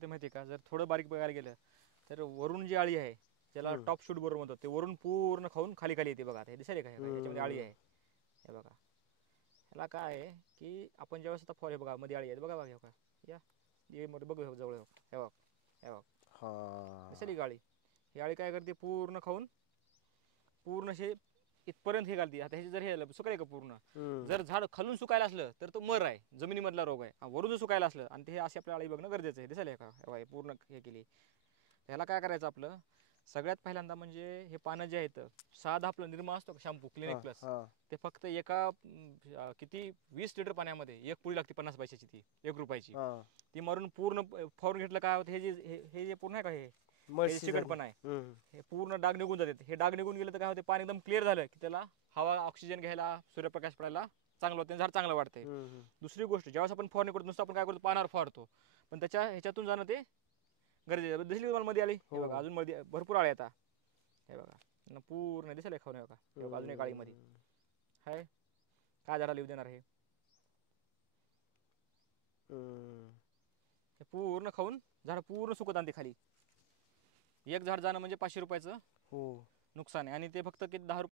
होते माहिती आहे का, जर थोडं बारीक बघायला गेलं तर वरून जी आळी आहे ज्याला टॉप शूट बरोबर म्हणतात, ते वरून पूर्ण खाऊन खाली खाली येते बघा. आता हे दिसेल का, याच्यामध्ये आळी आहे हे बघा. ह्याला काय आहे की आपण ज्यावेळेस आता फॉर हे बघा मध्ये आळी आहे बघा बघा बघा या ये मध्ये बघू जवळ हे बघ हे बघ दिसेल का आळी. ही आळी काय करते, पूर्ण खाऊन पूर्ण असे इथपर्यंत हे घालते. आता ह्याची जर हे सुकाय का पूर्ण, जर झाड खालून सुकायला असलं तर तो मर आहे, जमिनीमधला रोग आहे. वरून जर सुकायला असलं आणि ते असे आपल्या आळी बघणं गरजेचं आहे. दिसेल का हे पूर्ण हे केली. ह्याला काय करायचं आपलं, सगळ्यात पहिल्यांदा म्हणजे हे पानं जे आहेत, साधा आपलं निर्मा असतो का शॅम्पू क्लिनिक प्लस, ते फक्त एका किती 20 लिटर पाण्यामध्ये एक पुडी लागते 50 पैशाची, ती 1 रुपयाची. ती मारून पूर्ण फवारून घेतलं काय होतं, हे जे पूर्ण आहे का हे चिकट पण आहे, हे पूर्ण डाग निघून जाते. हे डाग निघून गेलं तर काय होते, पाणी एकदम क्लिअर झालं की त्याला हवा ऑक्सिजन घ्यायला सूर्यप्रकाश पडायला चांगलं होतं, झाड चांगलं वाटतंय. दुसरी गोष्ट, ज्यावेळेस आपण फवारणी करतो नुसतं आपण काय करतो पानावर फवारतो, पण त्याच्या ह्याच्यातून जाणं ते गरजेचं. दिसली तुम्हाला मध्ये आली हे बघा, अजून मध्ये भरपूर आळी आता हे बघा पूर्ण दिसेल खाऊन हे बघा. हे बघा अजून एक आळीमध्ये आहे. काय झाडाला लिहू देणार हे पूर्ण खाऊन झाड पूर्ण सुकत आणते खाली. एक झाड जाणं म्हणजे 500 रुपयाचं नुकसान आहे. आणि ते फक्त किती 10